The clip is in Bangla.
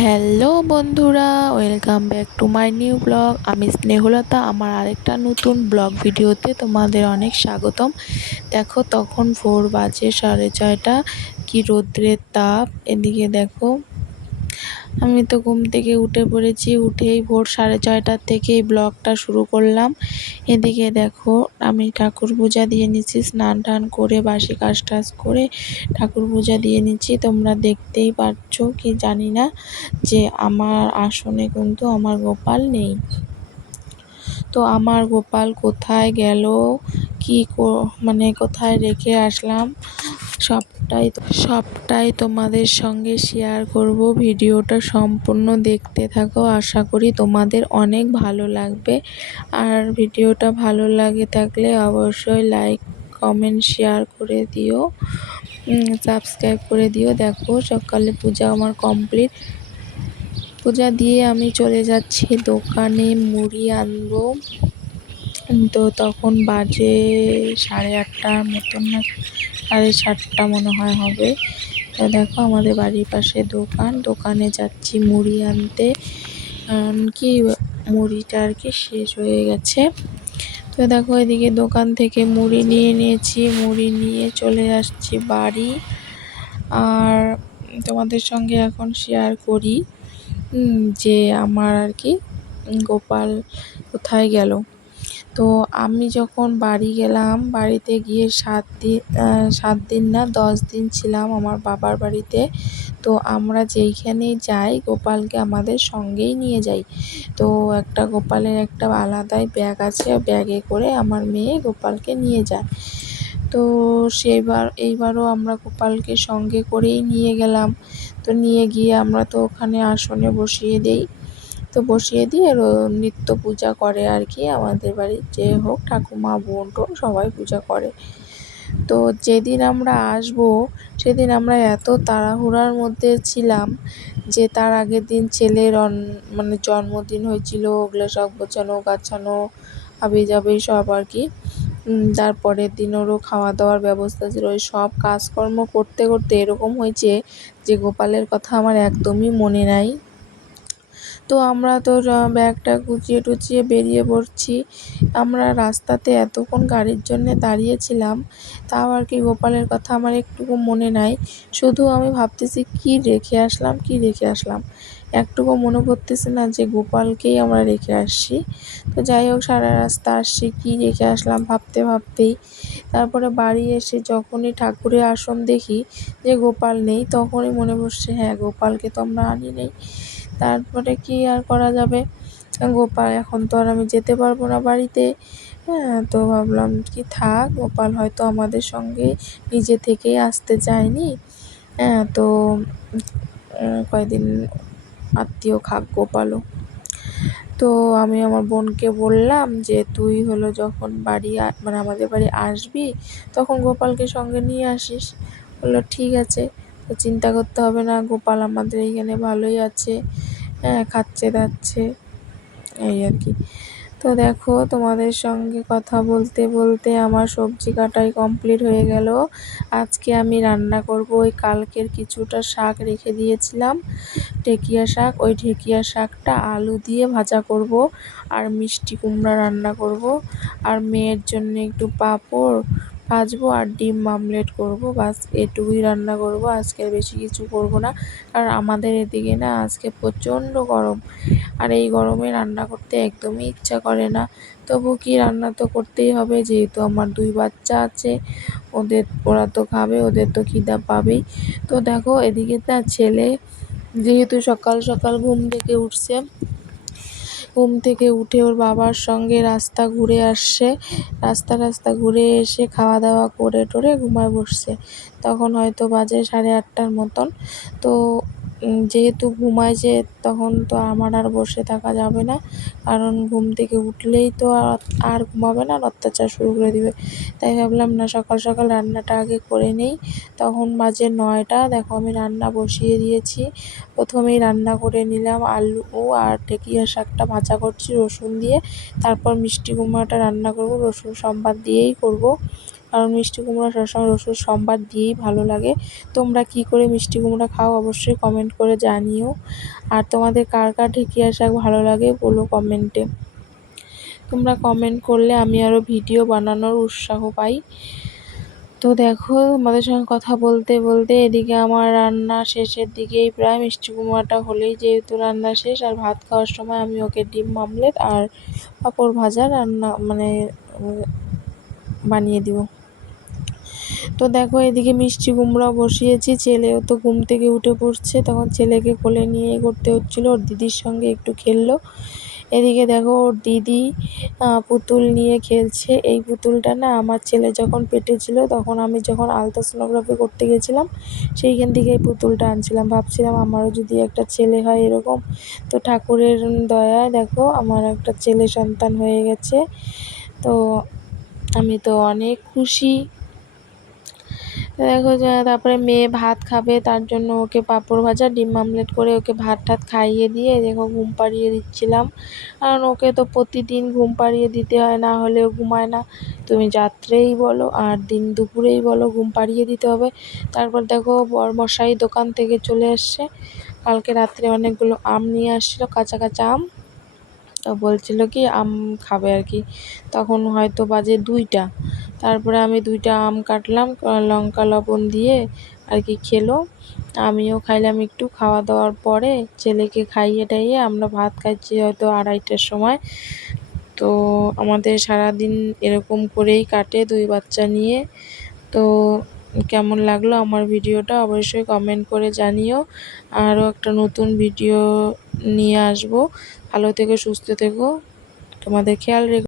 হ্যালো বন্ধুরা, welcome back to my new blog. আমি স্নেহলতা। আমার আরেকটা নতুন ব্লগ ভিডিওতে তোমাদের অনেক স্বাগতম। দেখো, তখন ভোর বাজে 6:30। কি রৌদ্রের তাপ! এদিকে দেখো, আমি তো ঘুম থেকে উঠে পড়েছি। উঠেই ভোর 6:30টার থেকে এই ব্লগটা শুরু করলাম। এদিকে দেখো, আমি ঠাকুর পূজা দিয়ে নিচ্ছি, স্নান টান করে বাসি কাজ টাজ করে ঠাকুর পূজা দিয়ে নিচ্ছি। তোমরা দেখতেই পাচ্ছ কি জানি না যে আমার আসনে কিন্তু আমার গোপাল নেই। তো আমার গোপাল কোথায় গেল, মানে কোথায় রেখে আসলাম, সবটাই তোমাদের সঙ্গে শেয়ার করব। ভিডিওটা সম্পূর্ণ দেখতে থাকো, আশা করি তোমাদের অনেক ভালো লাগবে। আর ভিডিওটা ভালো লাগে থাকলে অবশ্যই লাইক, কমেন্ট, শেয়ার করে দিও, সাবস্ক্রাইব করে দিও। দেখো, সকালে পূজা আমার কমপ্লিট। পূজা দিয়ে আমি চলে যাচ্ছি দোকানে মুড়ি আনবো। তো তখন বাজে 8:30টার মতন, না 7:30 মনে হয় হবে। তো দেখো, আমাদের বাড়ির পাশে দোকানে যাচ্ছি মুড়ি আনতে, কারণ কি মুড়িটা আর কি শেষ হয়ে গেছে। তো দেখো, এদিকে দোকান থেকে মুড়ি নিয়ে নিয়েছি, মুড়ি নিয়ে চলে আসছি বাড়ি। আর তোমাদের সঙ্গে এখন শেয়ার করি যে আমার আর কি গোপাল কোথায় গেল। তো আমি যখন বাড়ি গেলাম, বাড়িতে গিয়ে 7 দিন না 10 দিন ছিলাম আমার বাবার বাড়িতে। তো আমরা যেইখানেই যাই গোপালকে আমাদের সঙ্গেই নিয়ে যাই। তো একটা গোপালের একটা আলাদাই ব্যাগ আছে, ব্যাগে করে আমার মেয়ে গোপালকে নিয়ে যায়। তো এইবারও আমরা গোপালকে সঙ্গে করেই নিয়ে গেলাম। তো নিয়ে গিয়ে আমরা তো ওখানে আসনে বসিয়ে দিই। তো বসিয়ে দিয়ে নিত্য পূজা করে আর কি, আমাদের বাড়ির যে হোক ঠাকুমা, বোন টোন সবাই পূজা করে। তো যেদিন আমরা আসবো সেদিন আমরা এত তাড়াহুড়ার মধ্যে ছিলাম যে তার আগের দিন ছেলের মানে জন্মদিন হয়েছিল, ওগুলো সব গোছানো গাছানো হাবিজাবি সব আর কি। তারপরের দিন ওরও খাওয়া দাওয়ার ব্যবস্থা ছিল। ওই সব কাজকর্ম করতে করতে এরকম হয়েছে যে গোপালের কথা আমার একদমই মনে নাই। তো আমরা তো ব্যাগটা গুছিয়ে টুচিয়ে বেরিয়ে পড়ছি। আমরা রাস্তাতে এতক্ষণ গাড়ির জন্যে দাঁড়িয়েছিলাম, তাও আর কি গোপালের কথা আমার একটুকু মনে নাই। শুধু আমি ভাবতেছি কি রেখে আসলাম, একটুকু মনে পড়তেছে না যে গোপালকেই আমরা রেখে আসছি। তো যাই হোক, সারা রাস্তা আসছি কি রেখে আসলাম ভাবতেই তারপরে বাড়ি এসে যখনই ঠাকুরের আসন দেখি যে গোপাল নেই, তখনই মনে পড়ছে হ্যাঁ, গোপালকে তো আমরা আনি নেই। তারপরে কি আর করা যাবে, গোপাল এখন তো আর আমি যেতে পারবো না বাড়িতে। হ্যাঁ, তো ভাবলাম কি থাক, গোপাল হয়তো আমাদের সঙ্গে নিজে থেকেই আসতে চায়নি। হ্যাঁ, তো কয়দিন আত্মীয় খাক গোপালও। তো আমি আমার বোনকে বললাম যে তুই হলো যখন মানে আমাদের বাড়ি আসবি তখন গোপালকে সঙ্গে নিয়ে আসিস। বললো ঠিক আছে, তো চিন্তা করতে হবে না, গোপাল আমাদের এইখানে ভালোই আছে, হ্যাঁ, খাচ্ছে দাচ্ছে এই আর কি। তো দেখো, তোমাদের সঙ্গে কথা বলতে বলতে আমার সবজি কাটাই কমপ্লিট হয়ে গেল। আজকে আমি রান্না করব ওই কালকের কিছুটা শাক রেখে দিয়েছিলাম, ঢেঁকিয়া শাক। ওই ঢেঁকিয়া শাকটা আলু দিয়ে ভাজা করব, আর মিষ্টি কুমড়া রান্না করব, আর মেয়ের জন্য একটু পাঁপড় ভাজবো, আর ডিম আমলেট করব। বাস এটুকুই রান্না করব, আজকে বেশি কিছু করব না। আর আমাদের এদিকে না আজকে প্রচণ্ড গরম, আর এই গরমে রান্না করতে একদমই ইচ্ছা করে না। তবু কি, রান্না তো করতেই হবে, যেহেতু আমার 2 বাচ্চা আছে, ওরা তো খাবে, ওদের তো খিদা পাবেই। তো দেখো, এদিকে তার ছেলে যেহেতু সকাল সকাল ঘুম থেকে উঠে ওর বাবার সঙ্গে রাস্তা ঘুরে আসছে, রাস্তা ঘুরে এসে খাওয়া দাওয়া করে টোরে ঘুমায় বসছে। তখন হয়তো বাজে 8:30টার মতন। তো যেহেতু ঘুমাইছে, তখন তো আমার আর বসে থাকা যাবে না, কারণ ঘুম থেকে উঠলেই তো আর ঘুমাবে না, আর অত্যাচার শুরু করে দিবে। তাই ভাবলাম না, সকাল সকাল রান্নাটা আগে করে নেই। তখন বাজে 9টা। দেখো, আমি রান্না বসিয়ে দিয়েছি। প্রথমেই রান্না করে নিলাম আলু আর ঢেঁকিয়া শাকটা ভাজা করছি রসুন দিয়ে। তারপর মিষ্টি কুমড়াটা রান্না করব, রসুন সম্বাদ দিয়েই করব। কারণ মিষ্টি কুমড়া সবসময় রসুন সম্বার দিয়েই ভালো লাগে। তোমরা কি করে মিষ্টি কুমড়া খাও অবশ্যই কমেন্ট করে জানিও। আর তোমাদের কার কার ঢেঁকিয়া শাক ভালো লাগে বলো কমেন্টে। তোমরা কমেন্ট করলে আমি আরও ভিডিও বানানোর উৎসাহ পাই। তো দেখো তোমাদের সঙ্গে কথা বলতে বলতে এদিকে আমার রান্না শেষের দিকেই, প্রায় মিষ্টি কুমড়াটা হলেই যেহেতু রান্না শেষ। আর ভাত খাওয়ার সময় আমি ওকে ডিম অমলেট আর পাঁপড় ভাজা রান্না বানিয়ে দিব। তো দেখো এদিকে মিষ্টি কুমড়া বসিয়েছি, ছেলেও তো ঘুম থেকে উঠে পড়ছে, তখন ছেলেকে কোলে নিয়ে করতে হচ্ছিলো। ওর দিদির সঙ্গে একটু খেললো। এদিকে দেখো ওর দিদি পুতুল নিয়ে খেলছে। এই পুতুলটা না আমার ছেলে যখন পেটে ছিল তখন আমি যখন আলট্রাসোনোগ্রাফি করতে গেছিলাম সেইখান থেকে এই পুতুলটা আনছিলাম, ভাবছিলাম আমারও যদি একটা ছেলে হয় এরকম। তো ঠাকুরের দয়ায় দেখো আমার একটা ছেলে সন্তান হয়ে গেছে। তো আমি তো অনেক খুশি। দেখো তারপরে মেয়ে ভাত খাবে, তার জন্য ওকে পাঁপড় ভাজা ডিম অমলেট করে ওকে ভাত টাত খাইয়ে দিয়ে দেখো ঘুম পাড়িয়ে দিচ্ছিলাম। কারণ ওকে তো প্রতিদিন ঘুম পাড়িয়ে দিতে হয়, না হলেও ঘুমায় না। তুমি রাত্রেই বলো আর দিন দুপুরেই বলো ঘুম পাড়িয়ে দিতে হবে। তারপর দেখো বরমশাই দোকান থেকে চলে এসছে, কালকে রাত্রে অনেকগুলো আম নিয়ে আসছিলো, কাঁচা কাঁচা আম। তো বলছিল কি আম খাবে আর কি। তখন হয়তো বাজে 2টা। তারপরে আমি 2টা আম কাটলাম, লঙ্কা লবণ দিয়ে আর কি খেলো। আমিও খাইলাম একটু। খাওয়া দাওয়ার পরে ছেলেকে খাইয়ে টাইয়ে আমরা ভাত খাচ্ছি হয়তো 2:30টার সময়। তো আমাদের সারাদিন এরকম করেই কাটে 2 বাচ্চা নিয়ে। তো কেমন লাগলো আমার ভিডিওটা অবশ্যই কমেন্ট করে জানিও। আরও একটা নতুন ভিডিও নিয়ে আসবো। ভালো থেকো, সুস্থ থেকো, তোমাদের খেয়াল রেখো।